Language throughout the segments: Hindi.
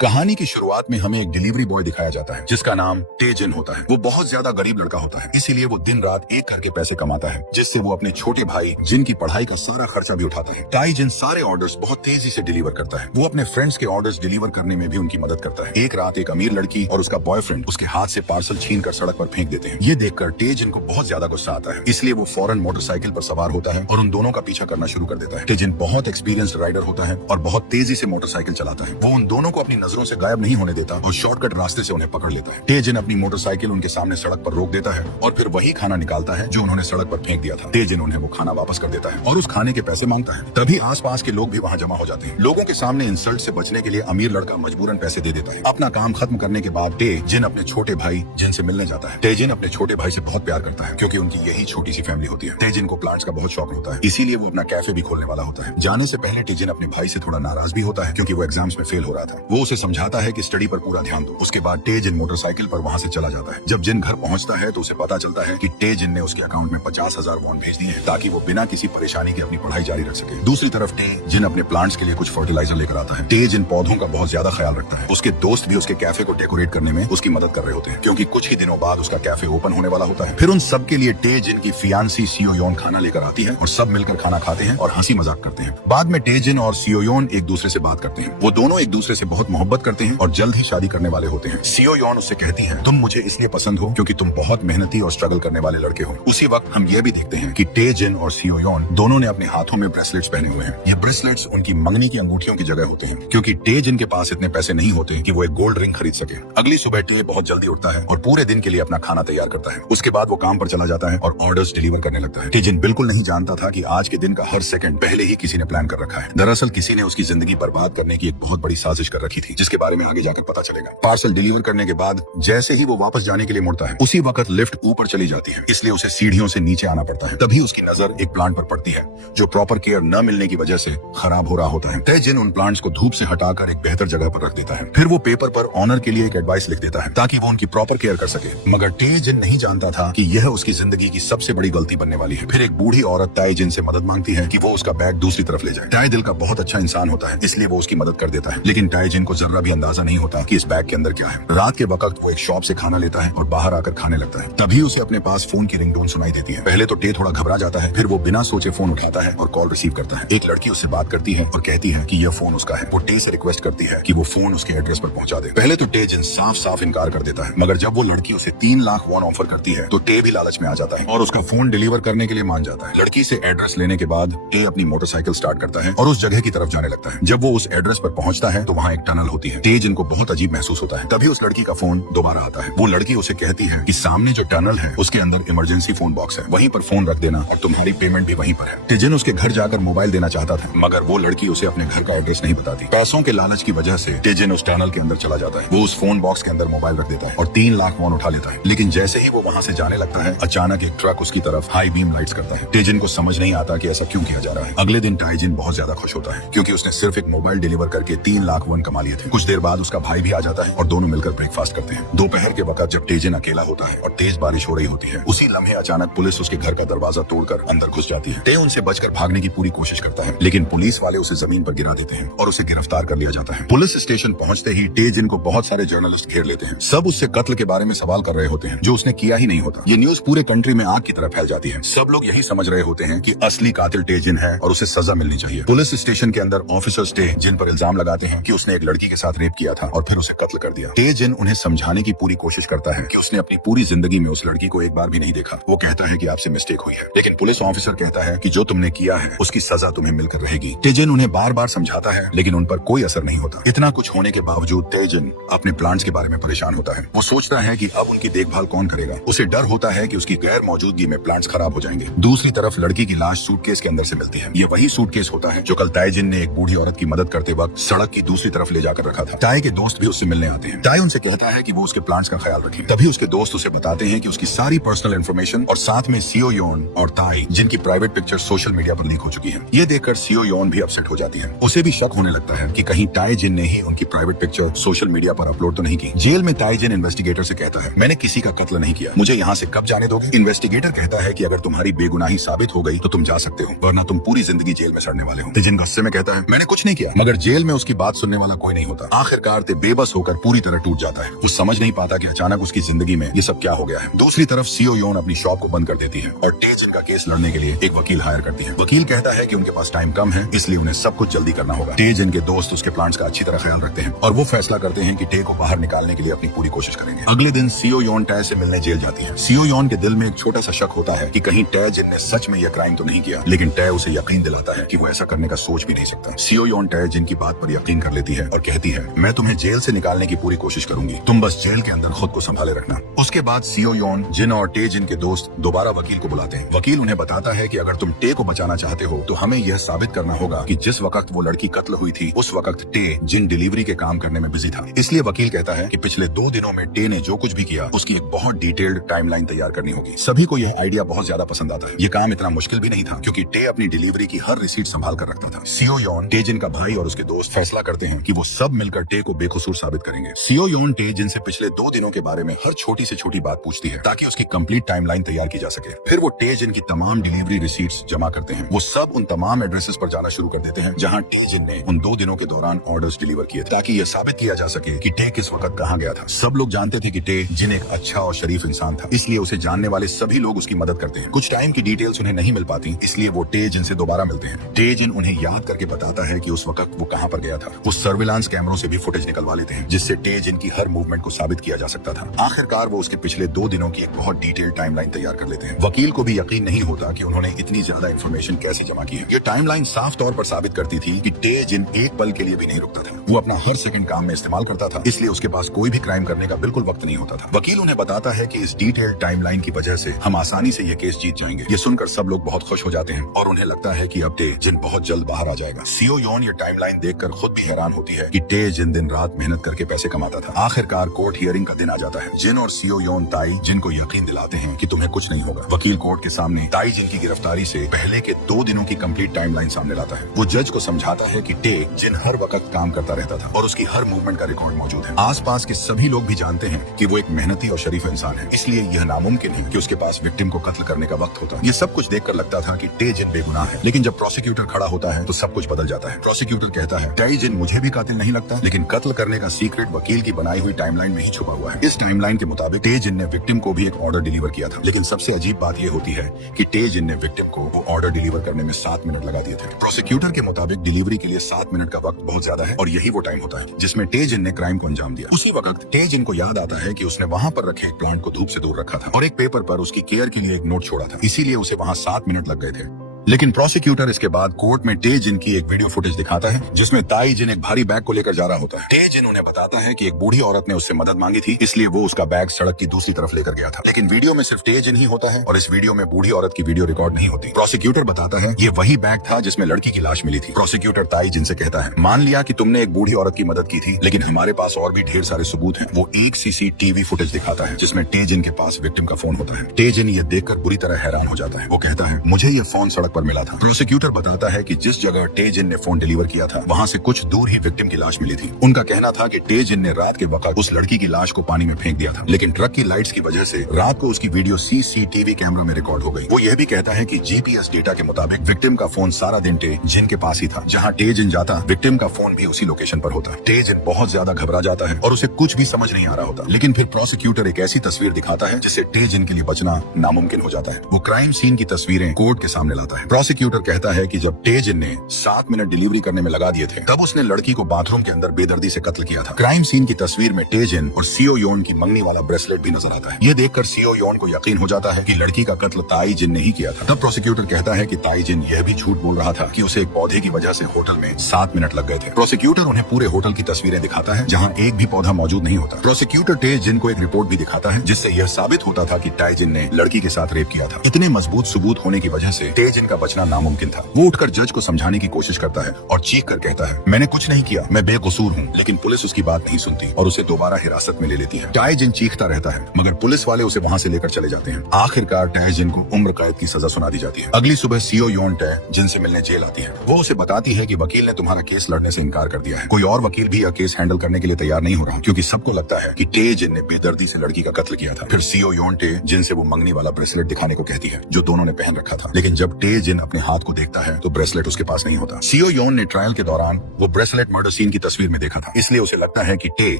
कहानी की शुरुआत में हमें एक डिलीवरी बॉय दिखाया जाता है जिसका नाम टेजिन होता है। वो बहुत ज्यादा गरीब लड़का होता है, इसीलिए वो दिन रात एक करके पैसे कमाता है, जिससे वो अपने छोटे भाई जिन की पढ़ाई का सारा खर्चा भी उठाता है। टाइजिन सारे ऑर्डर्स बहुत तेजी से डिलीवर करता है। वो अपने फ्रेंड्स के ऑर्डर्स डिलीवर करने में भी उनकी मदद करता है। एक रात एक अमीर लड़की और उसका बॉयफ्रेंड उसके हाथ से पार्सल छीन कर सड़क पर फेंक देते हैं। ये देखकर टेजिन को बहुत ज्यादा गुस्सा आता है, इसलिए वो फौरन मोटरसाइकिल पर सवार होता है और उन दोनों का पीछा करना शुरू कर देता है। टेजिन बहुत एक्सपीरियंस्ड राइडर होता है और बहुत तेजी से मोटरसाइकिल चलाता है। वो उन दोनों को अपनी नजरों से गायब नहीं होने देता और शॉर्टकट रास्ते से उन्हें पकड़ लेता है। टेजिन अपनी मोटरसाइकिल उनके सामने सड़क पर रोक देता है और फिर वही खाना निकालता है जो उन्होंने सड़क पर फेंक दिया था। टेजिन उन्हें वो खाना वापस कर देता है और उस खाने के पैसे मांगता है। तभी आसपास के लोग भी वहाँ जमा हो जाते हैं। लोगों के सामने इंसल्ट से बचने के लिए अमीर लड़का मजबूरन पैसे दे देता है। अपना काम खत्म करने के बाद टेजिन अपने छोटे भाई जिन से मिलने जाता है। टेजिन अपने छोटे भाई से बहुत प्यार करता है क्योंकि उनकी यही छोटी सी फैमिली होती है। टेजिन को प्लांट्स का बहुत शौक होता है, इसीलिए वो अपना कैफे भी खोलने वाला होता है। जाने से पहले टेजिन अपने भाई से थोड़ा नाराज भी होता है क्योंकि वो एग्जाम्स में फेल हो रहा था। वो उसे समझाता है कि स्टडी पर पूरा ध्यान दो। उसके बाद टेजिन मोटरसाइकिल पर वहाँ से चला जाता है। जब जिन घर पहुँचता है तो उसे पता चलता है कि टेजिन ने उसके अकाउंट में 50,000 वॉन भेज दिए हैं ताकि वो बिना किसी परेशानी के अपनी पढ़ाई जारी रख सके। दूसरी तरफ टेजिन अपने प्लांट्स के लिए कुछ फर्टिलाइजर लेकर आता है। टेजिन पौधों का बहुत ज्यादा ख्याल रखता है। उसके दोस्त भी उसके कैफे को डेकोरेट करने में उसकी मदद कर रहे होते हैं क्योंकि कुछ ही दिनों बाद उसका कैफे ओपन होने वाला होता है। फिर उन सब के लिए टेजिन की फियांसी सियोयोन खाना लेकर आती है और सब मिलकर खाना खाते हैं और हंसी मजाक करते हैं। बाद में टेजिन और सियोयोन एक दूसरे से बात करते हैं। वो दोनों एक दूसरे से बहुत मोहब्बत करते हैं और जल्द ही शादी करने वाले होते हैं। सियोयोन उससे कहती है, तुम मुझे इसलिए पसंद हो क्योंकि तुम बहुत मेहनती और स्ट्रगल करने वाले लड़के हो। उसी वक्त हम ये भी देखते हैं कि टेजिन और सियोयोन दोनों ने अपने हाथों में ब्रेसलेट्स पहने हुए हैं। ये ब्रेसलेट्स उनकी मंगनी की अंगूठियों की जगह होते हैं क्योंकि टेजिन के पास इतने पैसे नहीं होते कि वो एक गोल्ड रिंग खरीद सके। अगली सुबह टे बहुत जल्दी उठता है और पूरे दिन के लिए अपना खाना तैयार करता है। उसके बाद वो काम पर चला जाता है और ऑर्डर्स डिलीवर करने लगता है। टेजिन बिल्कुल नहीं जानता था कि आज के दिन का हर सेकंड पहले ही किसी ने प्लान कर रखा है। दरअसल किसी ने उसकी जिंदगी बर्बाद करने की एक बहुत बड़ी साजिश कर रखी थी, जिसके बारे में आगे जाकर पता चलेगा। पार्सल डिलीवर करने के बाद जैसे ही वो वापस जाने के लिए मुड़ता है, उसी वक्त लिफ्ट ऊपर चली जाती है, इसलिए उसे सीढ़ियों से नीचे आना पड़ता है। तभी उसकी नजर एक प्लांट पर पड़ती है जो प्रॉपर केयर न मिलने की वजह से खराब हो रहा होता है। टेजिन उन प्लांट्स को धूप से हटाकर एक बेहतर जगह पर रख देता है। फिर वो पेपर पर ऑनर के लिए एक एडवाइस लिख देता है ताकि वो उनकी प्रॉपर केयर कर सके। मगर टेजिन नहीं जानता था कि यह उसकी जिंदगी की सबसे बड़ी गलती बनने वाली है। फिर एक बूढ़ी औरत टाइजिन से मदद मांगती है कि वो उसका बैग दूसरी तरफ ले जाए। टाई दिल का बहुत अच्छा इंसान होता है, इसलिए वो उसकी मदद कर देता है। लेकिन टाइजिन को जरा भी अंदाजा नहीं होता कि इस बैग के अंदर क्या है। रात के वक्त वो एक शॉप से खाना लेता है और बाहर आकर खाने लगता है। तभी उसे अपने पास फोन की रिंगटोन सुनाई देती है। पहले तो टे थोड़ा घबरा जाता है, फिर वो बिना सोचे फोन उठाता है और कॉल रिसीव करता है। एक लड़की उससे बात करती है और कहती है कि यह फोन उसका है। वो टे से रिक्वेस्ट करती है कि वो फोन उसके एड्रेस पर पहुंचा दे। पहले तो टेजिन साफ साफ इनकार कर देता है, मगर जब वो लड़की उसे 3 लाख वॉन ऑफर करती है तो टे भी लालच में आ जाता है और उसका फोन डिलीवर करने के लिए मान जाता है। लड़की से एड्रेस लेने के बाद टे अपनी मोटरसाइकिल स्टार्ट करता है और उस जगह की तरफ जाने लगता है। जब वो उस एड्रेस पर पहुंचता है तो वहाँ एक टनल होती है। टेजिन को बहुत अजीब महसूस होता है। तभी उस लड़की का फोन दोबारा आता है। वो लड़की उसे कहती है कि सामने जो टनल है उसके अंदर इमरजेंसी फोन बॉक्स है, वहीं पर फोन रख देना और तुम्हारी पेमेंट भी वहीं पर है। टेजिन उसके घर जाकर मोबाइल देना चाहता था, मगर वो लड़की उसे अपने घर का एड्रेस नहीं बताती। पैसों के लालच की वजह से टेजिन उस टनल के अंदर चला जाता है। वो उस फोन बॉक्स के अंदर मोबाइल रख देता है और 3 लाख वॉन उठा लेता है। लेकिन जैसे ही वो वहाँ से जाने लगता है, अचानक एक ट्रक उसकी तरफ हाई बीम लाइट्स करता है। टेजिन को समझ नहीं आता कि ऐसा क्यों किया जा रहा है। अगले दिन टाइजिन बहुत ज्यादा खुश होता है क्योंकि उसने सिर्फ एक मोबाइल डिलीवर करके 3 लाख वॉन कमा लिए थे। कुछ देर बाद उसका भाई भी आ जाता है और दोनों मिलकर ब्रेकफास्ट करते हैं। दोपहर के वक्त जब टेजिन अकेला होता है और तेज बारिश हो रही होती है, उसी लम्हे अचानक पुलिस उसके घर का दरवाजा तोड़कर अंदर घुस जाती है। टे उनसे बचकर भागने की पूरी कोशिश करता है, लेकिन पुलिस वाले उसे जमीन पर गिरा देते हैं और उसे गिरफ्तार कर लिया जाता है। पुलिस स्टेशन पहुंचते ही टेजिन को बहुत सारे जर्नलिस्ट घेर लेते हैं। सब उससे कत्ल के बारे में सवाल कर रहे होते हैं जो उसने किया ही नहीं होता। ये न्यूज पूरे कंट्री में आग की तरह फैल जाती है। सब लोग यही समझ रहे होते हैं कि असली कातिल टेजिन है और उसे सजा मिलनी चाहिए। पुलिस स्टेशन के अंदर ऑफिसर्स जिन पर इल्जाम लगाते हैं कि उसने एक लड़की के साथ रेप किया था और फिर उसे कत्ल कर दिया। टेजिन उन्हें समझाने की पूरी कोशिश करता है कि उसने अपनी पूरी जिंदगी में उस लड़की को एक बार भी नहीं देखा। वो कहता है कि आपसे मिस्टेक हुई है, लेकिन पुलिस ऑफिसर कहता है कि जो तुमने किया है उसकी सजा तुम्हें मिलकर रहेगी। टेजिन उन्हें बार बार समझाता है, लेकिन उन पर कोई असर नहीं होता। इतना कुछ होने के बावजूद टेजिन अपने प्लांट्स के बारे में परेशान होता है। वो सोचता है कि अब उनकी देखभाल कौन करेगा। उसे डर होता है कि उसकी गैर मौजूदगी में प्लांट्स खराब हो जाएंगे। दूसरी तरफ लड़की की लाश सूटकेस के अंदर से मिलती है। ये वही सूटकेस होता है जो कल टाइजिन ने एक बूढ़ी औरत की मदद करते वक्त सड़क की दूसरी तरफ ले जाकर रखा था। टाई के दोस्त भी उससे मिलने आते हैं। टाई उनसे कहता है कि वो उसके प्लांट्स का ख्याल रखें। तभी उसके दोस्त उसे बताते हैं कि उसकी सारी पर्सनल इन्फॉर्मेशन और साथ में सियोयोन और टाई जिनकी प्राइवेट पिक्चर सोशल मीडिया पर लीक हो चुकी है। ये देखकर सियोयोन भी अपसेट हो जाती है। उसे भी शक होने लगता है कि कहीं टाइजिन ने ही उनकी प्राइवेट पिक्चर सोशल मीडिया पर अपलोड तो नहीं की। जेल में टाइजिन इन्वेस्टिगेटर से कहता है, मैंने किसी का कत्ल नहीं किया, मुझे यहाँ से कब जाने दोगे? इन्वेस्टिगेटर कहता है कि अगर तुम्हारी बेगुनाही साबित हो गई तो तुम जा सकते हो, वरना तुम पूरी जिंदगी जेल में सड़ने वाले हो। टाइजिन गुस्से में कहता है, मैंने कुछ नहीं किया, मगर जेल में उसकी बात सुनने वाला कोई नहीं होता। आखिरकार ते बेबस होकर पूरी तरह टूट जाता है। वो समझ नहीं पाता कि अचानक उसकी जिंदगी में ये सब क्या हो गया है। दूसरी तरफ सीओ योन अपनी शॉप को बंद कर देती है और टे जिन का केस लड़ने के लिए एक वकील हायर करती है। वकील कहता है कि उनके पास टाइम कम है, इसलिए उन्हें सब कुछ जल्दी करना होगा। टे जिन के दोस्त उसके प्लान्स का अच्छी तरह ख्याल रखते हैं और वो फैसला करते हैं कि टे को बाहर निकालने के लिए अपनी पूरी कोशिश करेंगे। अगले दिन सीओ योन टे से मिलने जेल जाती है। सीओ योन के दिल में एक छोटा सा शक होता है कि कहीं टे जिन ने सच में यह क्राइम तो नहीं किया, लेकिन टे उसे यकीन दिलाता है कि वो ऐसा करने का सोच भी नहीं सकता। सीओ योन टे जिन की बात पर यकीन कर लेती है और कहती है, मैं तुम्हें जेल से निकालने की पूरी कोशिश करूंगी, तुम बस जेल के अंदर खुद को संभाले रखना। उसके बाद सीओ योन जिन और टे जिन के दोस्त दोबारा वकील को बुलाते हैं। वकील उन्हें बताता है कि अगर तुम टे को बचाना चाहते हो तो हमें यह साबित करना होगा कि जिस वक्त वो लड़की कत्ल हुई थी उस वक्त टे जिन डिलीवरी के काम करने में बिजी था। इसलिए वकील कहता है कि पिछले 2 दिनों में टे ने जो कुछ भी किया उसकी एक बहुत डिटेल्ड टाइमलाइन तैयार करनी होगी। सभी को यह आइडिया बहुत ज्यादा पसंद आता है। ये काम इतना मुश्किल भी नहीं था क्योंकि टे अपनी डिलीवरी की हर रिसीट संभाल कर रखता था। सीओ योन टे जिन का भाई और उसके दोस्त फैसला करते हैं कि वो सब मिलकर टे को बेकसूर साबित करेंगे। सीओ योन टे जिन से पिछले 2 दिनों के बारे में हर छोटी से छोटी बात पूछती है ताकि उसकी कंप्लीट टाइमलाइन तैयार की जा सके। फिर वो टे जिन की तमाम डिलीवरी रिसीट्स जमा करते हैं। वो सब उन तमाम एड्रेसेस पर जाना शुरू कर देते हैं जहां टे जिन ने उन 2 दिनों के दौरान ऑर्डर्स डिलीवर किए थे, ताकि यह साबित किया जा सके कि टे किस वक्त कहां गया था। सब लोग जानते थे कि टे जिन एक अच्छा और शरीफ इंसान था, इसलिए उसे जानने वाले सभी लोग उसकी मदद करते हैं। कुछ टाइम की डिटेल्स उन्हें नहीं मिल पाती, इसलिए वो टे जिन से दोबारा मिलते हैं। टे जिन उन्हें याद करके बताता है कि उस वक्त वो कहां पर गया था। वो सर्विलांस कैमरों से भी फुटेज निकलवा लेते हैं जिससे टे जिन की हर मूवमेंट को साबित किया जा सकता था। आखिरकार वो उसके पिछले 2 दिनों की एक बहुत डिटेल्ड टाइमलाइन तैयार कर लेते हैं। वकील को भी यकीन नहीं होता कि उन्होंने इतनी ज्यादा इंफॉर्मेशन कैसे जमा की है। ये टाइमलाइन साफ तौर पर साबित करती थी कि टे जिन एक पल के लिए भी नहीं रुकता था। वो अपना हर सेकंड काम में इस्तेमाल करता था, इसलिए उसके पास कोई भी क्राइम करने का बिल्कुल वक्त नहीं होता था। वकील उन्हें बताता है कि इस डिटेल्ड टाइमलाइन की वजह से हम आसानी से ये केस जीत जाएंगे। ये सुनकर सब लोग बहुत खुश हो जाते हैं और उन्हें लगता है कि अब टे जिन बहुत जल्द बाहर आ जाएगा। सीओ योन ये टाइमलाइन देखकर खुद भी हैरान होती है कि टे जिन दिन रात मेहनत करके पैसे कमाता था। आखिरकार कोर्ट हियरिंग का दिन आ जाता है। जिन और सीओ योन ताई जिन को यकीन दिलाते हैं कि तुम्हें कुछ नहीं होगा। वकील कोर्ट के सामने ताई जिन की गिरफ्तारी से पहले के 2 दिनों की कंप्लीट टाइमलाइन सामने लाता है। वो जज को समझाता है कि टे जिन हर वक्त काम करता रहता था और उसकी हर मूवमेंट का रिकॉर्ड मौजूद है। आसपास के सभी लोग भी जानते हैं कि वो एक मेहनती और शरीफ इंसान है, इसलिए यह नामुमकिन है कि उसके पास विक्टिम को कत्ल करने का वक्त होता। ये सब कुछ देखकर लगता था कि टे जिन बेगुनाह है, लेकिन जब प्रोसिक्यूटर खड़ा होता है तो सब कुछ बदल जाता है। प्रोसिक्यूटर कहता है, टे जिन मुझे भी कातिल नहीं लगता, लेकिन कत्ल करने का सीक्रेट वकील की बनाई हुई टाइमलाइन में ही छुपा हुआ है। इस टाइमलाइन के मुताबिक टे जिन ने विक्टिम को भी एक ऑर्डर डिलीवर किया था, लेकिन सबसे अजीब बात यह होती है कि टे जिन ने विक्टिम को वो ऑर्डर डिलीवर करने में 7 मिनट लगा दिए थे। प्रोसिक्यूटर के मुताबिक डिलीवरी के लिए 7 मिनट का वक्त बहुत ज्यादा है और यही वो टाइम होता है जिसमें टे जिन ने क्राइम को अंजाम दिया। उसी वक्त टे जिन को याद आता है कि उसने वहां पर रखे एक प्लांट को धूप से दूर रखा था और एक पेपर पर उसकी केयर के लिए एक नोट छोड़ा था, इसीलिए उसे वहां 7 मिनट लग गए थे। लेकिन प्रोसिक्यूटर इसके बाद कोर्ट में टे जिन की एक वीडियो फुटेज दिखाता है जिसमें ताई जिन एक भारी बैग को लेकर जा रहा होता है। टे जिन उन्हें बताता है कि एक बूढ़ी औरत ने उससे मदद मांगी थी, इसलिए वो उसका बैग सड़क की दूसरी तरफ लेकर गया था। लेकिन वीडियो में सिर्फ टे जिन ही होता है और इस वीडियो में बूढ़ी औरत की वीडियो रिकॉर्ड नहीं होती। प्रोसिक्यूटर बताता है ये वही बैग था जिसमें लड़की की लाश मिली थी। प्रोसिक्यूटर ताई जिन से कहता है, मान लिया कि तुमने एक बूढ़ी औरत की मदद की थी, लेकिन हमारे पास और भी ढेर सारे सबूत हैं। वो एक सीसीटीवी फुटेज दिखाता है जिसमें टे जिन के पास विक्टिम का फोन होता है। टे जिन ये देखकर बुरी तरह हैरान हो जाता है। वो कहता है, मुझे ये फोन सड़क पर मिला था। प्रोसिक्यूटर बताता है कि जिस जगह टे जिन ने फोन डिलीवर किया था वहां से कुछ दूर ही विक्टिम की लाश मिली थी। उनका कहना था कि टे जिन ने रात के वक्त उस लड़की की लाश को पानी में फेंक दिया था, लेकिन ट्रक की लाइट्स की वजह से रात को उसकी वीडियो सीसीटीवी कैमरा में रिकॉर्ड हो गई। वो यह भी कहता है कि जीपीएस डेटा के मुताबिक विक्टिम का फोन सारा दिन टे जिन के पास ही था। जहाँ टे जिन जाता विक्टिम का फोन भी उसी लोकेशन पर होता। टे जिन बहुत ज्यादा घबरा जाता है और उसे कुछ भी समझ नहीं आ रहा होता, लेकिन फिर प्रोसिक्यूटर एक ऐसी तस्वीर दिखाता है जिससे टे जिन के लिए बचना नामुमकिन हो जाता है। वो क्राइम सीन की तस्वीरें कोर्ट के सामने लाता है। प्रोसिक्यूटर कहता है कि जब टे जिन ने 7 मिनट डिलीवरी करने में लगा दिए थे तब उसने लड़की को बाथरूम के अंदर बेदर्दी से कत्ल किया था। क्राइम सीन की तस्वीर में टे जिन और सीओ योन की मंगनी वाला ब्रेसलेट भी नजर आता है। ये देखकर सीओ योन को यकीन हो जाता है कि लड़की का कत्ल ताई जिन ने ही किया था। तब प्रोसिक्यूटर कहता है कि ताई जिन यह भी झूठ बोल रहा था कि उसे एक पौधे की वजह से होटल में 7 मिनट लग गए थे। प्रोसिक्यूटर उन्हें पूरे होटल की तस्वीरें दिखाता है जहाँ एक भी पौधा मौजूद नहीं होता। प्रोसिक्यूटर टे जिन को एक रिपोर्ट भी दिखाता है जिससे यह साबित होता था कि ताई जिन ने लड़की के साथ रेप किया था। इतने मजबूत सबूत होने की वजह से टे जिन का बचना नामुमकिन था। वो उठकर जज को समझाने की कोशिश करता है और चीख कर कहता है, मैंने कुछ नहीं किया, मैं बेकसूर हूँ। लेकिन पुलिस उसकी बात नहीं सुनती और उसे दोबारा हिरासत में ले लेती है। ताई जिन चीखता रहता है मगर पुलिस वाले उसे वहाँ से लेकर चले जाते हैं। आखिरकार ताई जिन को उम्र कैद की सजा सुना दी जाती है। अगली सुबह सीओ योन टे जिन से मिलने जेल आती है। वो उसे बताती है कि वकील ने तुम्हारा केस लड़ने से इनकार कर दिया है। कोई और वकील भी यह केस हैंडल करने के लिए तैयार नहीं हो रहा क्योंकि सबको लगता है कि टे जिन ने बेदर्दी से लड़की का कत्ल किया था। फिर सीओ योन टे जिन से वो मंगनी वाला ब्रेसलेट दिखाने को कहती है जो दोनों ने पहन रखा था। लेकिन जब टे टे जिन अपने हाथ को देखता है तो ब्रेसलेट उसके पास नहीं होता। सीओ योन ने ट्रायल के दौरान वो ब्रेसलेट मर्डर सीन की तस्वीर में देखा था, इसलिए उसे लगता है कि टे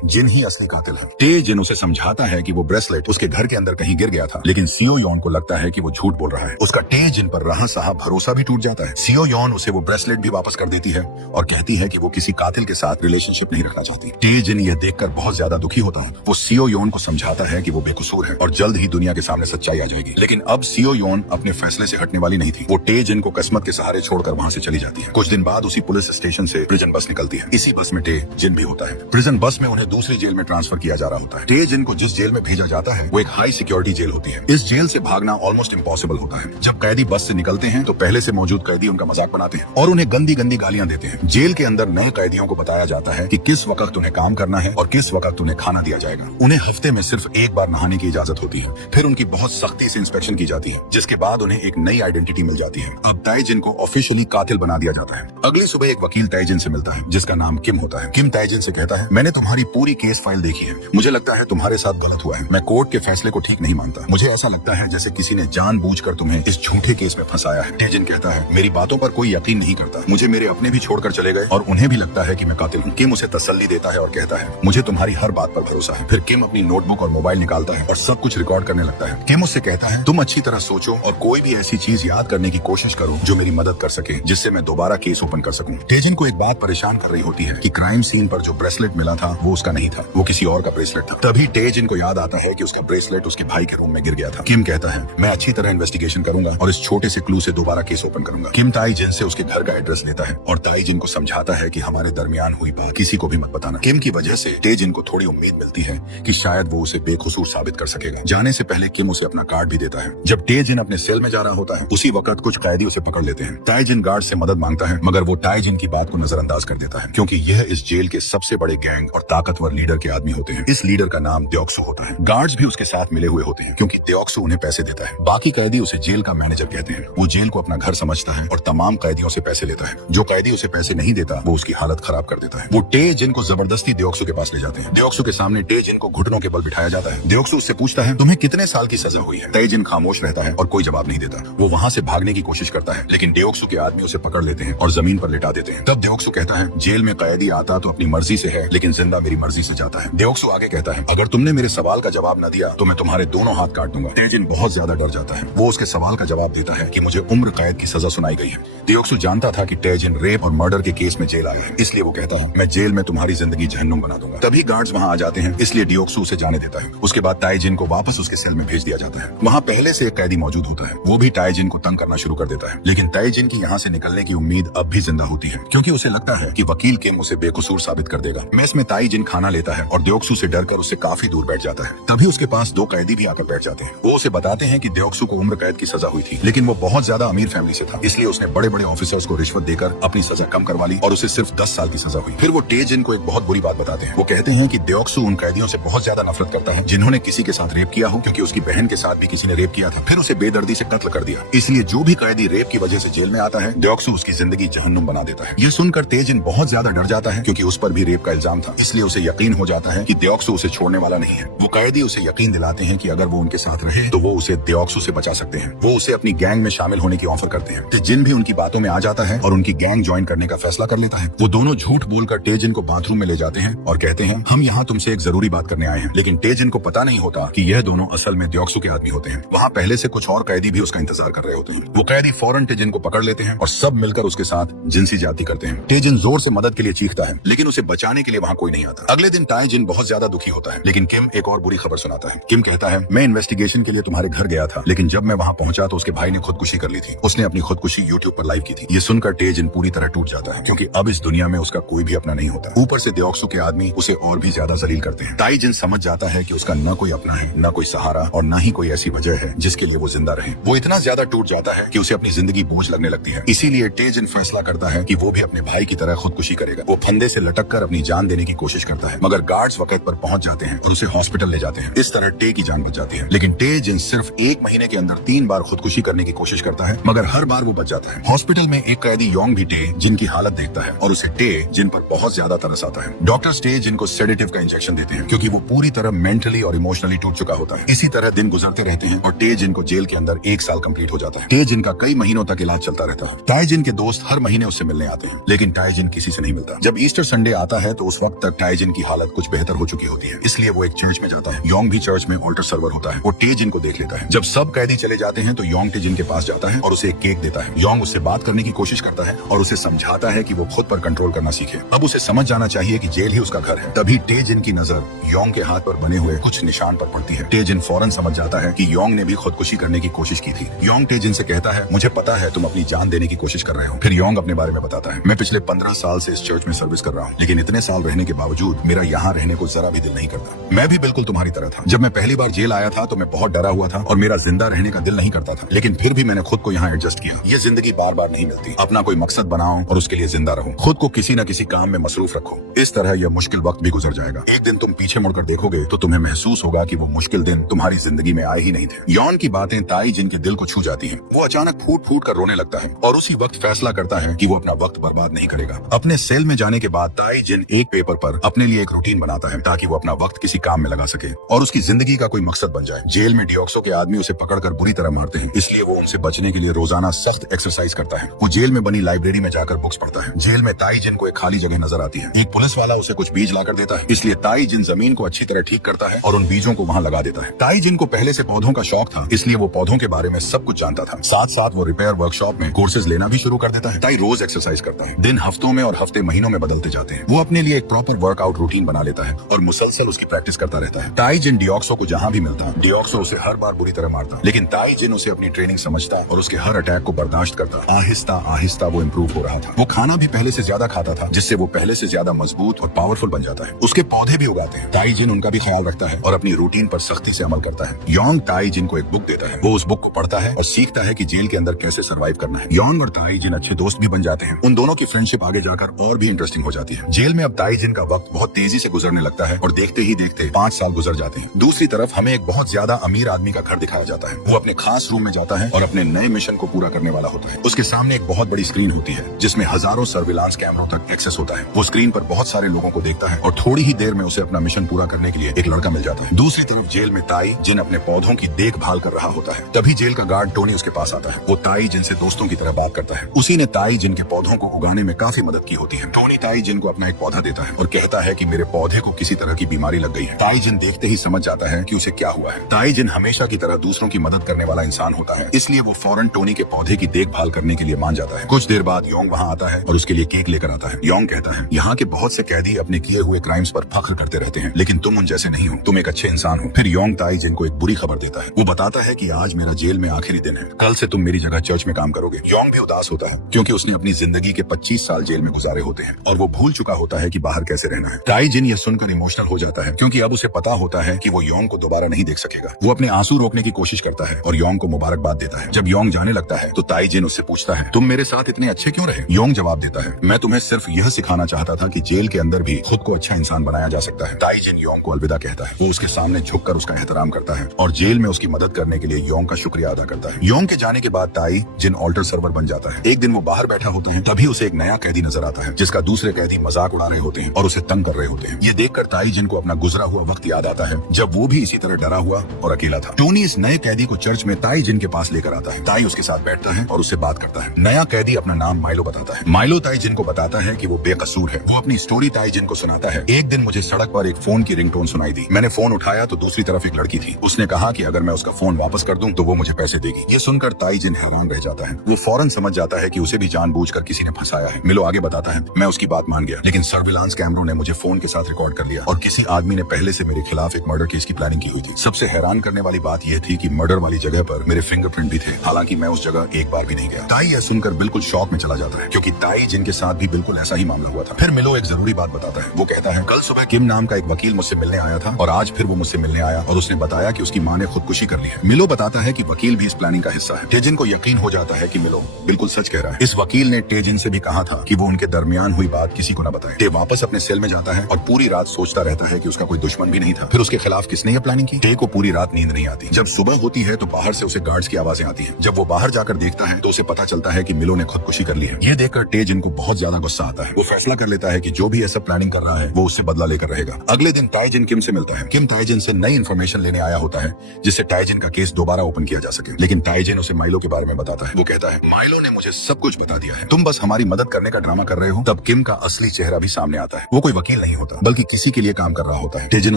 जिन ही असली कातिल है। टे जिन उसे समझाता है कि वो ब्रेसलेट उसके घर के अंदर कहीं गिर गया था, लेकिन सीओ योन को लगता है कि वो झूठ बोल रहा है। उसका टे जिन पर रहा सहा भरोसा भी टूट जाता है। सीओ योन उसे वो ब्रेसलेट भी वापस कर देती है और कहती है कि वो किसी कातिल के साथ रिलेशनशिप नहीं रखना चाहती। टे जिन यह देखकर बहुत ज्यादा दुखी होता है। वो सीओ योन को समझाता है कि वो बेकसूर है और जल्द ही दुनिया के सामने सच्चाई आ जाएगी। लेकिन अब सीओ योन अपने फैसले से हटने वाली नहीं थी। वो टे जिन को किस्मत के सहारे छोड़कर वहाँ से चली जाती है। कुछ दिन बाद उसी पुलिस स्टेशन से प्रिजन बस निकलती है। इसी बस में टे जिन भी होता है। प्रिजन बस में उन्हें दूसरी जेल में ट्रांसफर किया जा रहा होता है। टे जिन को जिस जेल में भेजा जाता है वो एक हाई सिक्योरिटी जेल होती है। इस जेल से भागना ऑलमोस्ट इम्पॉसिबल होता है। जब कैदी बस से निकलते हैं तो पहले से मौजूद कैदी उनका मजाक बनाते हैं और उन्हें गंदी गंदी गालियां देते हैं। जेल के अंदर नए कैदियों को बताया जाता है कि किस वक्त उन्हें काम करना है और किस वक्त उन्हें खाना दिया जाएगा। उन्हें हफ्ते में सिर्फ एक बार नहाने की इजाजत होती है। फिर उनकी बहुत सख्ती से इंस्पेक्शन की जाती है, जिसके बाद उन्हें एक नई आइडेंटिटी मिल जाती है। अब ताई जिन को ऑफिशियली कातिल बना दिया जाता है। अगली सुबह एक वकील ताई जिन से मिलता है जिसका नाम किम होता है। किम ताई जिन से कहता है, मैंने तुम्हारी पूरी केस फाइल देखी है। मुझे लगता है तुम्हारे साथ गलत हुआ है। मैं कोर्ट के फैसले को ठीक नहीं मानता। मुझे ऐसा लगता है जैसे किसी ने जानबूझकर तुम्हें इस झूठे केस में फंसाया है। ताई जिन कहता है, मेरी बातों पर कोई यकीन नहीं करता। मुझे मेरे अपने भी छोड़कर चले गए और उन्हें भी लगता है कि मैं कातिल हूँ। किम उसे तसल्ली देता है और कहता है, मुझे तुम्हारी हर बात पर भरोसा है। फिर किम अपनी नोटबुक और मोबाइल निकालता है और सब कुछ रिकॉर्ड करने लगता है। किम उससे कहता है, तुम अच्छी तरह सोचो और कोई भी ऐसी चीज याद करने की कोशिश करो जो मेरी मदद कर सके, जिससे मैं दोबारा केस ओपन कर सकूं। तेजिन को एक बात परेशान कर रही होती है कि क्राइम सीन पर जो ब्रेसलेट मिला था वो उसका नहीं था, वो किसी और का ब्रेसलेट था। तभी तेजिन को याद आता है कि उसका ब्रेसलेट उसके भाई के रूम में गिर गया था। किम कहता है, मैं अच्छी तरह इन्वेस्टिगेशन करूंगा और इस छोटे से क्लू से दोबारा केस ओपन करूंगा। किम ताई जिन से उसके घर का एड्रेस लेता है और ताई जिन को समझाता है कि हमारे दरमियान हुई बात किसी को भी मत बताना। किम की वजह से तेजिन को थोड़ी उम्मीद मिलती है कि शायद वो उसे बेकसूर साबित कर सकेगा। जाने से पहले किम उसे अपना कार्ड भी देता है। जब तेजिन अपने सेल में जा रहा होता है उसी वक्त कुछ कैदी उसे पकड़ लेते हैं। ताई जिन गार्ड से मदद मांगता है, मगर वो ताई जिन की बात को नजरअंदाज कर देता है क्योंकि यह इस जेल के सबसे बड़े गैंग और ताकतवर लीडर के आदमी होते हैं। इस लीडर का नाम द्योक्सु होता है। गार्ड्स भी उसके साथ मिले हुए होते हैं क्योंकि द्योक्सु उन्हें पैसे देता है। बाकी कैदी उसे जेल का मैनेजर कहते हैं। वो जेल को अपना घर समझता है और तमाम कैदियों से पैसे लेता है। जो कैदी उसे पैसे नहीं देता वो उसकी हालत खराब कर देता है। वो टे जिन को जबरदस्ती द्योक्सु के पास ले जाते हैं। द्योक्सु के सामने टे जिन को घुटनों के बल बिठाया जाता है। द्योक्सु उससे पूछता है, तुम्हें कितने साल की सजा हुई है? तेजिन खामोश रहता है और कोई जवाब नहीं देता। वो वहाँ से भागने की कोशिश करता है, लेकिन द्योक्सु के आदमी उसे पकड़ लेते हैं और जमीन पर लिटा देते हैं। तब द्योक्सु कहता है, जेल में कैदी आता तो अपनी मर्जी से है, लेकिन जिंदा मेरी मर्जी से जाता है। द्योक्सु आगे कहता है, अगर तुमने मेरे सवाल का जवाब न दिया तो मैं तुम्हारे दोनों हाथ काट दूंगा। तेजिन बहुत ज्यादा डर जाता है। वो उसके सवाल का जवाब देता है कि मुझे उम्र कैद की सजा सुनाई गई है। द्योक्सु जानता था कि तेजिन रेप और मर्डर के केस में जेल आया है, इसलिए वो कहता है, मैं जेल में तुम्हारी जिंदगी जहन्नुम बना दूंगा। तभी गार्ड्स वहाँ आ जाते हैं, इसलिए द्योक्सु उसे जाने देता है। उसके बाद ताई जिन को वापस उसके सेल में भेज दिया जाता है। वहाँ पहले से एक कैदी मौजूद होता है। वो भी ताई जिन को तंग करना शुरू कर देता है, लेकिन ताई जिन की यहाँ से निकलने की उम्मीद अब भी जिंदा होती है क्योंकि उसे लगता है कि वकील किम उसे बेकसूर साबित कर देगा। मेस में ताई जिन खाना लेता है और द्योक्सु से डरकर उससे काफी दूर बैठ जाता है। तभी उसके पास दो कैदी भी आकर बैठ जाते हैं। वो उसे बताते हैं कि द्योक्सु को उम्र कैद की सजा हुई थी, लेकिन वो बहुत ज्यादा अमीर फैमिली से था, इसलिए उसने बड़े बड़े ऑफिसर्स को रिश्वत देकर अपनी सजा कम करवा ली और उसे सिर्फ 10 साल की सजा हुई। फिर वो टे जिन को एक बहुत बुरी बात बताते हैं। वो कहते हैं कि द्योक्सु उन कैदियों से बहुत ज्यादा नफरत करता है जिन्होंने किसी के साथ रेप किया हो, क्योंकि उसकी बहन के साथ भी किसी ने रेप किया था, फिर उसे बेदर्दी से कत्ल कर दिया। इसलिए जो भी कैदी रेप की वजह से जेल में आता है, द्योक्सु उसकी जिंदगी जहन्नुम बना देता है। ये सुनकर तेजिन बहुत ज्यादा डर जाता है क्योंकि उस पर भी रेप का इल्जाम था, इसलिए उसे यकीन हो जाता है कि द्योक्सु उसे छोड़ने वाला नहीं है। वो कैदी उसे यकीन दिलाते हैं कि अगर वो उनके साथ रहे तो वो उसे द्योक्सु से बचा सकते हैं। वो उसे अपनी गैंग में शामिल होने की ऑफर करते हैं। तेजिन भी उनकी बातों में आ जाता है और उनकी गैंग ज्वाइन करने का फैसला कर लेता है। वो दोनों झूठ बोलकर तेजिन को बाथरूम में ले जाते हैं और कहते हैं, हम यहाँ तुमसे एक जरूरी बात करने आए हैं। लेकिन तेजिन को पता नहीं होता कि यह दोनों असल में द्योक्सु के आदमी होते हैं। वहाँ पहले से कुछ और कैदी भी उसका इंतजार कर रहे होते हैं। वो कैदी फौरन तेजिन को पकड़ लेते हैं और सब मिलकर उसके साथ जिनसी ज्यादती करते हैं। तेजिन जोर से मदद के लिए चीखता है, लेकिन उसे बचाने के लिए वहाँ कोई नहीं आता। अगले दिन ताई जिन बहुत ज्यादा दुखी होता है, लेकिन किम एक और बुरी खबर सुनाता है। किम कहता है, मैं इन्वेस्टिगेशन के लिए तुम्हारे घर गया था, लेकिन जब मैं वहाँ पहुंचा तो उसके भाई ने खुदकुशी कर ली थी। उसने अपनी खुदकुशी यूट्यूब पर लाइव की थी। ये सुनकर तेजिन पूरी तरह टूट जाता है क्योंकि अब इस दुनिया में उसका कोई भी अपना नहीं होता। ऊपर से द्योक्सु के आदमी उसे और भी ज्यादा जलील करते हैं। ताई जिन समझ जाता है कि उसका न कोई अपना है, न कोई सहारा और न ही कोई ऐसी वजह है जिसके लिए वो जिंदा रहे। वो इतना ज्यादा टूट जाता है कि उसे अपनी जिंदगी बोझ लगने लगती है। इसीलिए तेजिन फैसला करता है कि वो भी अपने भाई की तरह खुदकुशी करेगा। वो फंदे से लटक कर अपनी जान देने की कोशिश करता है, मगर गार्ड्स वक्त पर पहुंच जाते हैं और उसे हॉस्पिटल ले जाते हैं। इस तरह टे की जान बच जाती है। लेकिन टे जिन सिर्फ 1 महीने के अंदर 3 बार खुदकुशी करने की कोशिश करता है, मगर हर बार वो बच जाता है। हॉस्पिटल में एक कैदी योंग भी टे जिन की हालत देखता है और उसे टे जिन पर बहुत ज्यादा तरस आता है। डॉक्टर्स टे जिन को सेडेटिव का इंजेक्शन देते हैं क्योंकि वो पूरी तरह मेंटली और इमोशनली टूट चुका होता है। इसी तरह दिन गुजरते रहते हैं और टे जिन को जेल के अंदर 1 साल कंप्लीट हो जाता है। टे जिन का का कई महीनों तक इलाज चलता रहता है। टाइजिन के दोस्त हर महीने उससे मिलने आते हैं, लेकिन टाइजिन किसी से नहीं मिलता। जब ईस्टर संडे आता है तो उस वक्त तक टाइजिन की हालत कुछ बेहतर हो चुकी होती है, इसलिए वो एक चर्च में जाता है। योंग भी चर्च में ऑल्टर सर्वर होता है। वो टेजिन को देख लेता है। जब सब कैदी चले जाते हैं तो योंग टेजिन के पास जाता है और उसे एक केक देता है। योंग उससे बात करने की कोशिश करता है और उसे समझाता है कि वो खुद पर कंट्रोल करना सीखे। अब उसे समझ जाना चाहिए कि जेल ही उसका घर है। तभी टेजिन की नजर योंग के हाथ पर बने हुए कुछ निशान पर पड़ती है। टेजिन फौरन समझ जाता है कि योंग ने भी खुदकुशी करने की कोशिश की थी। योंग टेजिन से कहता है, मुझे पता है तुम अपनी जान देने की कोशिश कर रहे हो। फिर योंग अपने बारे में बताता है, मैं पिछले 15 साल से इस चर्च में सर्विस कर रहा हूँ, लेकिन इतने साल रहने के बावजूद मेरा यहाँ रहने को जरा भी दिल नहीं करता। मैं भी बिल्कुल तुम्हारी तरह था। जब मैं पहली बार जेल आया था तो मैं बहुत डरा हुआ था और मेरा जिंदा रहने का दिल नहीं करता था, लेकिन फिर भी मैंने खुद को यहाँ एडजस्ट किया। ये जिंदगी बार बार नहीं मिलती। अपना कोई मकसद बनाओ और उसके लिए जिंदा रहो। खुद को किसी न किसी काम में मसरूफ रखो। इस तरह यह मुश्किल वक्त भी गुजर जाएगा। एक दिन तुम पीछे मुड़कर देखोगे तो तुम्हें महसूस होगा कि वो मुश्किल दिन तुम्हारी जिंदगी में आए ही नहीं थे। यॉन की बातें ताई जिन के दिल को छू जाती हैं। वो अचानक फूट फूट कर रोने लगता है और उसी वक्त फैसला करता है कि वो अपना वक्त बर्बाद नहीं करेगा। अपने सेल में जाने के बाद ताई जिन एक पेपर पर अपने लिए एक रूटीन बनाता है ताकि वो अपना वक्त किसी काम में लगा सके और उसकी जिंदगी का कोई मकसद बन जाए। जेल में डियोक्सो के आदमी उसे पकड़कर बुरी तरह मारते हैं, इसलिए वो उनसे बचने के लिए रोजाना सख्त एक्सरसाइज करता है। वो जेल में बनी लाइब्रेरी में जाकर बुक्स पढ़ता है। जेल में ताई जिन को एक खाली जगह नजर आती है। एक पुलिस वाला उसे कुछ बीज लाकर देता है, इसलिए ताई जिन जमीन को अच्छी तरह ठीक करता है और उन बीजों को वहाँ लगा देता है। ताई जिन को पहले से पौधों का शौक था, इसलिए वो पौधों के बारे में सब कुछ जानता था। साथ साथ वो रिपेयर वर्कशॉप में कोर्सेज लेना भी शुरू कर देता है। ताई रोज एक्सरसाइज करता है। दिन हफ्तों में और हफ्ते महीनों में बदलते जाते हैं। वो अपने लिए एक प्रॉपर वर्कआउट रूटीन बना लेता है और मुसलसल उसकी प्रैक्टिस करता रहता है। ताई जिन डियोक्सो को जहाँ भी मिलता, डियोक्सो उसे हर बार बुरी तरह मारता, लेकिन ताई जिन उसे अपनी ट्रेनिंग समझता और उसके हर अटैक को बर्दाश्त करता। आहिस्ता आहिस्ता वो इम्प्रूव हो रहा था। वो खाना भी पहले से ज्यादा खाता था, जिससे वो पहले से ज्यादा मजबूत और पावरफुल बन जाता है। उसके पौधे भी उगाते हैं। ताई जिन उनका भी ख्याल रखता है और अपनी रूटीन पर सख्ती से अमल करता है। योंग ताई जिन को एक बुक देता है। वो उस बुक को पढ़ता है और सीखता है कि जेल के अंदर कैसे सर्वाइव करना है। योंग और ताई जिन अच्छे दोस्त भी बन जाते हैं। उन दोनों की फ्रेंडशिप आगे जाकर और भी इंटरेस्टिंग हो जाती है। जेल में अब ताई जिन का वक्त बहुत तेजी से गुजरने लगता है और देखते ही देखते 5 साल गुजर जाते हैं। दूसरी तरफ हमें एक बहुत ज्यादा अमीर आदमी का घर दिखाया जाता है। वो अपने खास रूम में जाता है और अपने नए मिशन को पूरा करने वाला होता है। उसके सामने एक बहुत बड़ी स्क्रीन होती है जिसमें हजारों सर्विलांस कैमरों तक एक्सेस होता है। वो स्क्रीन पर बहुत सारे लोगों को देखता है और थोड़ी ही देर में उसे अपना मिशन पूरा करने के लिए एक लड़का मिल जाता है। दूसरी तरफ जेल में ताई जिन अपने पौधों की देखभाल कर रहा होता है। तभी जेल का गार्ड टोनी उसके पास आता है। वो ताई जिन से दोस्तों की तरह बात करता है। उसी ने ताई जिन के पौधों को उगाने में काफी मदद की होती है। टोनी ताई जिन को अपना एक पौधा देता है और कहता है कि मेरे पौधे को किसी तरह की बीमारी लग गई है। ताई जिन देखते ही समझ जाता है कि उसे क्या हुआ है। ताई जिन हमेशा की तरह दूसरों की मदद करने वाला इंसान होता है, इसलिए वो फौरन टोनी के पौधे की देखभाल करने के लिए मान जाता है। कुछ देर बाद योंग वहाँ आता है और उसके लिए केक लेकर आता है। योंग कहता है, यहाँ के बहुत से कैदी अपने किए हुए क्राइम्स पर फख्र करते रहते हैं, लेकिन तुम उन जैसे नहीं हो। तुम एक अच्छे इंसान हो। फिर योंग ताई जिन को एक बुरी खबर देता है। वो बताता है कि आज मेरा जेल में आखिरी दिन है। कल से तुम मेरी जगह चर्च में काम करोगे। योंग भी उदास होता है क्योंकि उसने अपनी जिंदगी के 25 साल जेल में गुजारे होते हैं और वो भूल चुका होता है कि बाहर कैसे रहना है। ताई जिन यह सुनकर इमोशनल हो जाता है क्योंकि अब उसे पता होता है कि वो योंग को दोबारा नहीं देख सकेगा। वो अपने आंसू रोकने की कोशिश करता है और योंग को मुबारकबाद देता है। जब योंग जाने लगता है तो ताई जिन उससे पूछता है, तुम मेरे साथ इतने अच्छे क्यों रहे? योंग जवाब देता है, मैं तुम्हें सिर्फ यह सिखाना चाहता था कि जेल के अंदर भी खुद को अच्छा इंसान बनाया जा सकता है। ताई जिन योंग को अलविदा कहता है। वो उसके सामने झुककर उसका एहतराम करता है और जेल में उसकी मदद करने के लिए योंग का शुक्रिया अदा करता है। योंग के जाने के बाद ताई जिन ऑल्टर सर्वर बन जाता है। एक दिन वो बाहर बैठा होता है, तभी उसे एक नया कैदी नजर आता है जिसका दूसरे कैदी मजाक उड़ा रहे होते हैं और उसे तंग कर रहे होते हैं। ये देखकर ताई जिन को अपना गुजरा हुआ वक्त याद आता है जब वो भी इसी तरह डरा हुआ और अकेला था। टोनी इस नए कैदी को चर्च में ताई जिन के पास लेकर आता है। ताई उसके साथ बैठता है और उससे बात करता है। नया कैदी अपना नाम माइलो बताता है। माइलो ताई जिन को बताता है कि वो बेकसूर है। वो अपनी स्टोरी ताई जिन को सुनाता है। एक दिन मुझे सड़क पर एक फोन की रिंगटोन सुनाई दी। मैंने फोन उठाया तो दूसरी तरफ एक लड़की थी। उसने कहा कि अगर मैं उसका फोन वापस कर दूं तो वो मुझे पैसे देगी। ये सुनकर ताई जिन हैरान रह जाता है। वो फौरन समझ जाता है कि उसे भी जानबूझकर किसी ने फंसाया है। मिलो आगे बताता है, मैं उसकी बात मान गया, लेकिन सर्विलांस कैमरों ने मुझे फोन के साथ रिकॉर्ड कर लिया और किसी आदमी ने पहले से मेरे खिलाफ एक मर्डर केस की प्लानिंग की हुई थी। सबसे हैरान करने वाली बात यह थी कि मर्डर वाली जगह पर मेरे फिंगरप्रिंट भी थे, हालांकि मैं उस जगह एक बार भी नहीं गया। ताई यह सुनकर बिल्कुल शॉक में चला जाता है क्योंकि ताई जिन के साथ भी बिल्कुल ऐसा ही मामला हुआ था। फिर मिलो एक जरूरी बात बताता है। वो कहता है, कल सुबह किम नाम का एक वकील मुझसे मिलने आया था और आज फिर वो मुझसे मिलने आया और उसने बताया कि उसकी माँ ने खुदकुशी कर ली है। मिलो बताता है कि वकील भी इस प्लानिंग का हिस्सा है। टेजिन को यकीन हो जाता है कि मिलो बिल्कुल सच कह रहा है। इस वकील ने टेजिन से भी कहा था कि वो उनके दरमियान हुई बात किसी को न बताए। टे वापस अपने सेल में जाता है और पूरी रात सोचता रहता है कि उसका कोई दुश्मन भी नहीं था। फिर उसके खिलाफ किसने यह प्लानिंग की? टे को पूरी रात नींद नहीं आती। जब सुबह होती है तो बाहर से उसे गार्ड्स की आवाजें आती हैं। जब वो बाहर जाकर देखता है तो उसे पता चलता है कि मिलो ने खुदकुशी कर ली है। ये देखकर टेजिन को बहुत ज्यादा गुस्सा आता है। वो फैसला कर लेता है कि जो भी ऐसा प्लानिंग कर रहा है वो उससे बदला लेकर रहेगा। अगले दिन ताईजिन किम से मिलता है। किम ताईजिन से नई इन्फॉर्मेशन लेने आया होता है जिससे ताईजिन का केस दोबारा ओपन किया जा सके, लेकिन ताईजिन उसे माइलो के बारे में बताता है। वो कहता है, माइलो ने मुझे सब कुछ बता दिया है, तुम बस हमारी मदद करने का ड्रामा कर रहे हो। तब किम का असली चेहरा भी सामने आता है। वो कोई वकील नहीं होता, बल्कि किसी के लिए काम कर रहा होता है। टेजिन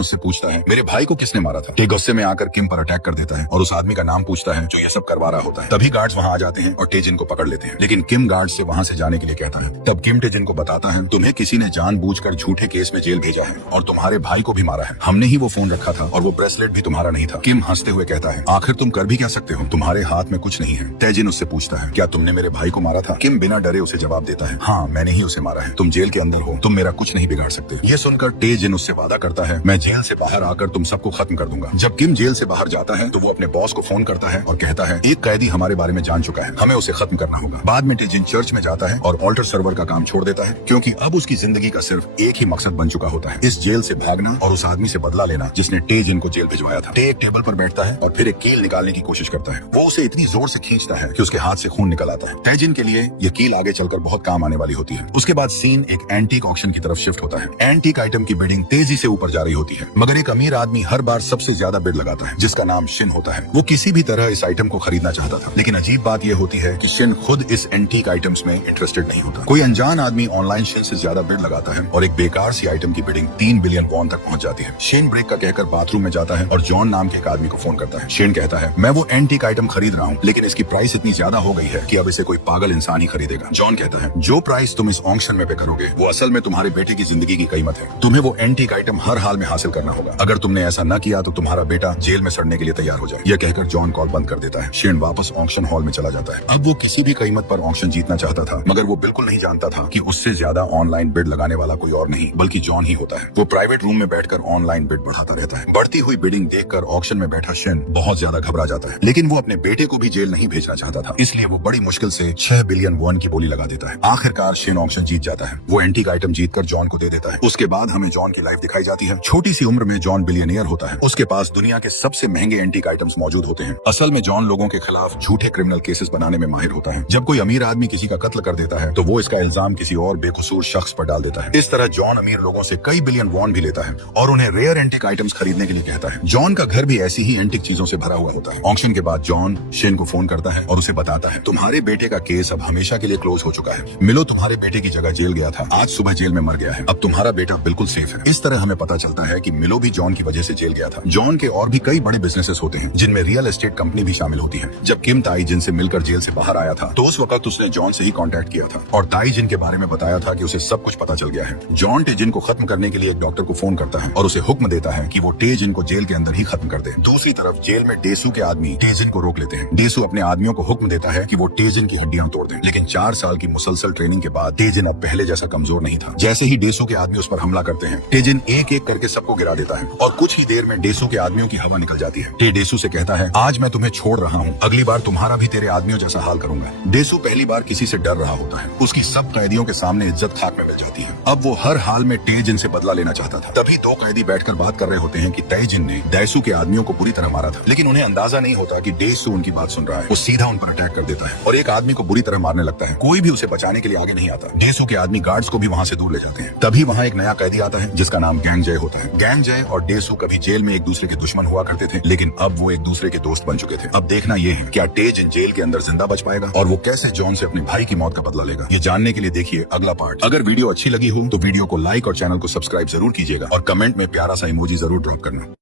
उससे पूछता है, मेरे भाई को किसने मारा था? टे गुस्से में आकर किम पर अटैक कर देता है और उस आदमी का नाम पूछता है जो ये सब करवा रहा होता है। तभी गार्ड्स वहाँ आ जाते हैं और टेजिन को पकड़ लेते हैं, लेकिन किम गार्ड से वहाँ से जाने के लिए कहता है। तब किम टेजिन को बताता है, तुम्हें किसी ने जानबूझकर झूठे केस में जेल भेजा है और तुम्हारे भाई को भी मारा है। हमने ही वो फोन रखा था और वो ब्रेसलेट भी तुम्हारा नहीं था। किम हंसते हुए कहता है, आखिर तुम कर भी क्या सकते हो, तुम्हारे हाथ में कुछ नहीं है। टेजिन उससे पूछता है, क्या तुमने मेरे भाई को मारा था? किम बिना डरे उसे जवाब देता है, हाँ मैंने ही उसे मारा है। तुम जेल के अंदर हो, तुम मेरा कुछ नहीं बिगाड़ सकते। ये सुनकर टेजिन उससे वादा करता है, मैं जेल से बाहर आकर तुम सबको खत्म कर दूंगा। जब किम जेल से बाहर जाता है तो वो अपने बॉस को फोन करता है और कहता है, एक कैदी हमारे बारे में जान चुका है, हमें उसे खत्म करना होगा। बाद में टेजिन चर्च में जाता है और ऑल्टर सर्वर का काम छोड़ देता है, क्योंकि अब उसकी जिंदगी का सिर्फ एक ही मकसद बन चुका होता है, इस जेल से भागना और उस आदमी से बदला लेना जिसने टेजिन को जेल भिजवाया था। टे एक टेबल पर बैठता है और फिर एक कील निकालने की कोशिश करता है। वो उसे इतनी जोर से खींचता है कि उसके हाथ से खून निकल आता है। टेजिन के लिए ये कील आगे चलकर बहुत काम आने वाली होती है। उसके बाद सीन एक एंटीक ऑक्शन की तरफ शिफ्ट होता है। एंटीक आइटम की बिडिंग तेजी से ऊपर जा रही होती है, मगर एक अमीर आदमी हर बार सबसे ज्यादा बिड लगाता है, जिसका नाम शिन होता है। वो किसी भी तरह इस आइटम को खरीदना चाहता था, लेकिन अजीब बात यह होती है कि शिन खुद इस एंटीक आइटम्स में इंटरेस्टेड नहीं होता। कोई अनजान आदमी ऑनलाइन शिन से ज्यादा बिड लगाता है और एक बेकार सी आइटम की बिडिंग 3 बिलियन वॉन तक पहुंच जाती है। शेन ब्रेक का कहकर बाथरूम में जाता है और जॉन नाम के एक आदमी को फोन करता है। शेन कहता है, मैं वो एंटीक आइटम खरीद रहा हूँ, लेकिन इसकी प्राइस इतनी ज्यादा हो गई है कि अब इसे कोई पागल इंसान ही खरीदेगा। जॉन कहता है, जो प्राइस तुम इस ऑक्शन में पे करोगे वो असल में तुम्हारे बेटे की जिंदगी की कीमत है। तुम्हें वो एंटीक आइटम हर हाल में हासिल करना होगा। अगर तुमने ऐसा न किया तो तुम्हारा बेटा जेल में सड़ने के लिए तैयार हो जाए। यह कहकर जॉन कॉल बंद कर देता है। शेन वापस ऑक्शन हॉल में चला जाता है। अब वो किसी भी कीमत पर ऑक्शन जीतना चाहता था, मगर वो बिल्कुल नहीं जानता था कि उससे ज्यादा ऑनलाइन बिड लगाने वाला कोई और नहीं बल्कि जॉन ही होता है। वो प्राइवेट रूम में बैठकर ऑनलाइन बिड बढ़ाता रहता है। बढ़ती हुई बिडिंग देखकर ऑक्शन में बैठा शेन बहुत ज्यादा घबरा जाता है, लेकिन वो अपने बेटे को भी जेल नहीं भेजना चाहता था, इसलिए वो बड़ी मुश्किल से 6 बिलियन वॉन की बोली लगा देता है। आखिरकार शेन ऑक्शन जीत जाता है। वो एंटीक आइटम जीतकर जॉन को दे देता है। उसके बाद हमें जॉन की लाइफ दिखाई जाती है। छोटी सी उम्र में जॉन बिलियनियर होता है। उसके पास दुनिया के सबसे महंगे एंटीक आइटम्स मौजूद होते हैं। असल में जॉन लोगों के खिलाफ झूठे क्रिमिनल केसेस बनाने में माहिर होता है। जब कोई अमीर आदमी किसी का कत्ल कर देता है तो वो इसका इल्जाम किसी और बेकसूर शख्स पर डाल देता है। इस तरह जॉन अमीर लोगों से कई बिलियन वॉन भी लेता है और उन्हें रेयर एंटीक आइटम्स खरीदने के लिए कहता है। जॉन का घर भी ऐसी ही एंटीक चीजों से भरा हुआ होता है। ऑक्शन के बाद जॉन शेन को फोन करता है और उसे बताता है, तुम्हारे बेटे का केस अब हमेशा के लिए क्लोज हो चुका है। मिलो तुम्हारे बेटे की जगह जेल गया था, आज सुबह जेल में मर गया है। अब तुम्हारा बेटा बिल्कुल सेफ है। इस तरह हमें पता चलता है कि मिलो भी जॉन की वजह से जेल गया था। जॉन के और भी कई बड़े बिजनेसेस होते हैं, जिनमें रियल एस्टेट कंपनी भी शामिल होती है। जब किम ताई जिन से मिलकर जेल से बाहर आया था तो उस वक्त उसने जॉन से ही कांटेक्ट किया था और ताई जिन के बारे में बताया था कि उसे सब कुछ पता चल गया है। जॉन टेजिन को खत्म करने के लिए एक डॉक्टर को फोन करता है और उसे हुक्म देता है कि वो टेजिन को जेल के अंदर ही खत्म कर दे। दूसरी तरफ जेल में डेसू के आदमी टेजिन को रोक लेते हैं। डेसू अपने आदमियों को हुक्म देता है कि वो टेजिन की हड्डियां तोड़ दें, लेकिन 4 साल की मुसलसल ट्रेनिंग के बाद टेजिन अब पहले जैसा कमजोर नहीं था। जैसे ही डेसू के आदमी उस पर हमला करते हैं, टेजिन एक एक करके सबको गिरा देता है और कुछ ही देर में डेसू के आदमियों की हवा निकल जाती है। टे डेसू से कहता है, आज मैं तुम्हें छोड़ रहा हूँ, अगली बार तुम्हारा भी तेरे आदमियों जैसा हाल करूंगा। डेसू पहली बार किसी से डर रहा होता है। उसकी सब कैदियों के सामने इज्जत खाक में मिल जाती है। अब वो हर हाल में टेजिन से बदला लेना चाहता था। तभी 2 कैदी बैठकर बात कर रहे होते हैं कि टेजिन ने डेसू के आदमियों को बुरी तरह मारा था, लेकिन उन्हें अंदाजा नहीं होता कि डेसू उनकी बात सुन रहा है। वो सीधा उन पर अटैक कर देता है और एक आदमी को बुरी तरह मारने लगता है। कोई भी उसे बचाने के लिए आगे नहीं आता। डेसू के आदमी गार्ड्स को भी वहाँ से दूर ले जाते हैं। तभी वहाँ एक नया कैदी आता है जिसका नाम गैंग जय होता है। गैंग जय और डेसू कभी जेल में एक दूसरे के दुश्मन हुआ करते थे, लेकिन अब वो एक दूसरे के दोस्त बन चुके थे। अब देखना ये है, क्या टेजिन जेल के अंदर जिंदा बच पाएगा और वो कैसे जॉन से अपने भाई की मौत का बदला लेगा। ये जानने के लिए देखिए अगला पार्ट। अगर वीडियो अच्छी लगी हो तो वीडियो को लाइक और चैनल को सब्सक्राइब जरूर कीजिएगा और कमेंट में प्यारा सा इमोजी जरूर ड्रॉप करना।